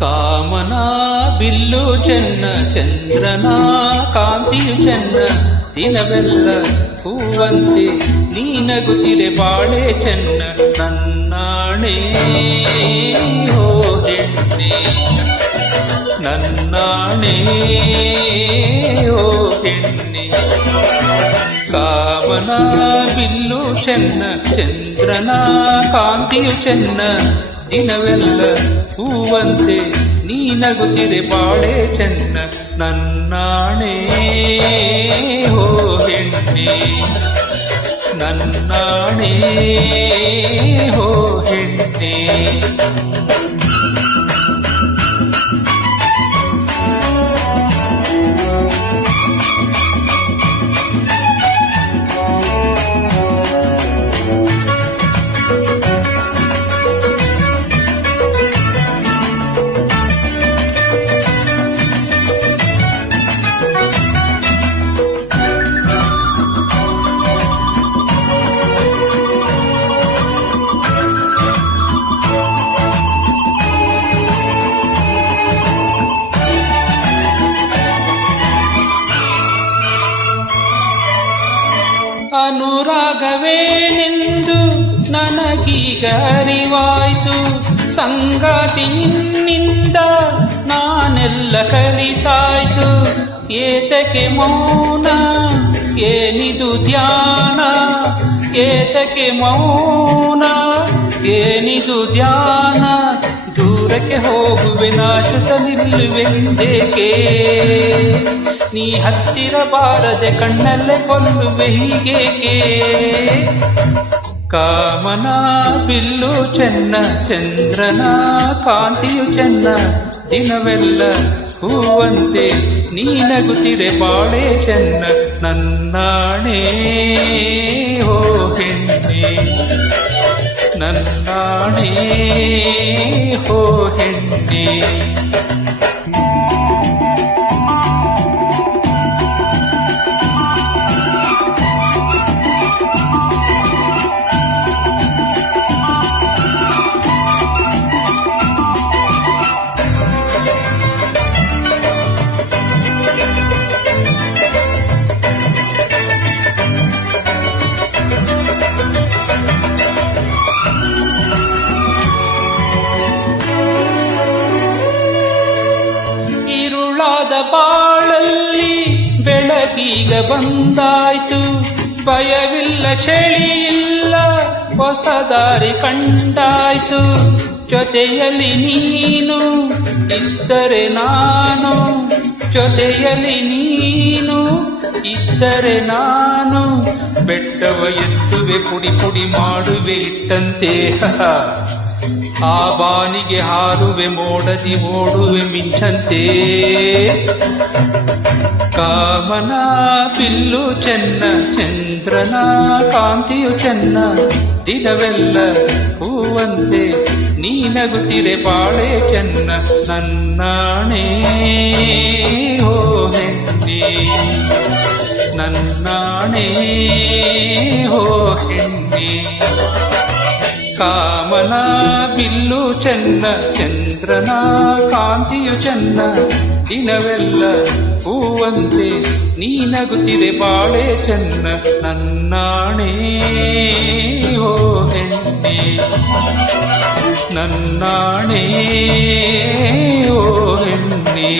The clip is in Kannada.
ಕಾಮನ ಬಿಲ್ಲು ಚೆನ್ನ ಚಂದ್ರನ ಕಾಂತಿಯು ಚೆನ್ನ ದಿನವೆಲ್ಲ ಹೂವಂತೆ ನೀನಗುತ್ತಿರೆ ಬಾಳೆ ಚೆನ್ನ ನನ್ನಾಣೆ ಹೋ ಹೆಣ್ಣೆ ನನ್ನಾಣೆ ಹೋ ಹೆಣ್ಣೆ ಕಾಮನ ಬಿಲ್ಲು ಚೆನ್ನ ಚಂದ್ರನ ಕಾಂತಿಯು ಚೆನ್ನ ದಿನವೆಲ್ಲ ಹೂವಂತೆ ನೀನಗುತ್ತಿರೆ ಬಾಳೆ ಚೆನ್ನ ನನ್ನಾಣೆ ಹೋ ಹೆಣ್ಣೆ ನನ್ನಾಣೆ ಹೋ ಹೆಣ್ಣೆ ಅನುರಾಗವೇನೆಂದು ನನಗೀಗ ಅರಿವಾಯ್ತು ಸಂಗಾತಿ ನಿನ್ನಿಂದ ನಾನೆಲ್ಲ ಕಲಿತಾಯ್ತು ಏತಕ್ಕೆ ಮೌನ ಏನಿದು ಧ್ಯಾನ ಏತಕ್ಕೆ ಮೌನ ಏನಿದು ಧ್ಯಾನ ದೂರಕ್ಕೆ ಹೋಗುವೆ ನಾಚುತ್ತ ನಿಲ್ಲುವೆ ಹಿಂದೇಕೆ ನೀ ಹತ್ತಿರ ಬಾರದೆ ಕಣ್ಣಲ್ಲೇ ಕೊಲ್ಲುವೆ ಹೀಗೇಕೆ ಕಾಮನ ಬಿಲ್ಲು ಚೆನ್ನ ಚಂದ್ರನ ಕಾಂತಿಯು ಚೆನ್ನ ದಿನವೆಲ್ಲ ಹೂವಂತೆ ನೀನಗುತ್ತಿರೆ ಬಾಳೆ ಚೆನ್ನ ನನ್ನಾಣೆ ಹೋ ಹೆಣ್ಣೆ ನನ್ನಾಣೆ ಹೋ ಹೆಣ್ಣೆ ಬಾಳಲ್ಲಿ ಬೆಳಕೀಗ ಬಂದಾಯ್ತು ಭಯವಿಲ್ಲ ಚಳಿಯಿಲ್ಲ ಹೊಸ ದಾರಿ ಕಂಡಾಯ್ತು ಜೊತೆಯಲ್ಲಿ ನೀನು ಇದ್ದರೆ ನಾನು ಜೊತೆಯಲ್ಲಿ ನೀನು ಇದ್ದರೆ ನಾನು ಬೆಟ್ಟವ ಎತ್ತುವೆ ಪುಡಿ ಪುಡಿ ಮಾಡುವೆ ಇಟ್ಟಂತೆ ಆ ಬಾನಿಗೆ ಹಾರುವೆ ಮೋಡದಿ ಓಡುವೆ ಮಿಂಚಂತೆ ಕಾಮನ ಬಿಲ್ಲು ಚೆನ್ನ ಚಂದ್ರನ ಕಾಂತಿಯು ಚೆನ್ನ ದಿನವೆಲ್ಲ ಹೂವಂತೆ ನೀನಗುತ್ತಿರೆ ಬಾಳೆ ಚೆನ್ನ ನನ್ನಾಣೆ ಹೋ ಹೆಣ್ಣೆ ನನ್ನಾಣೆ ಹೋ ಹೆಣ್ಣೆ ಕಾಮನ ಬಿಲ್ಲು ಚೆನ್ನ ಚಂದ್ರನ ಕಾಂತಿಯು ಚೆನ್ನ ದಿನವೆಲ್ಲ ಹೂವಂತೆ ನೀನಗುತ್ತಿರೆ ಬಾಳೆ ಚೆನ್ನ ನನ್ನಾಣೆ ಹೋ ಹೆಣ್ಣೆ ನನ್ನಾಣೆ ಹೋ ಹೆಣ್ಣೆ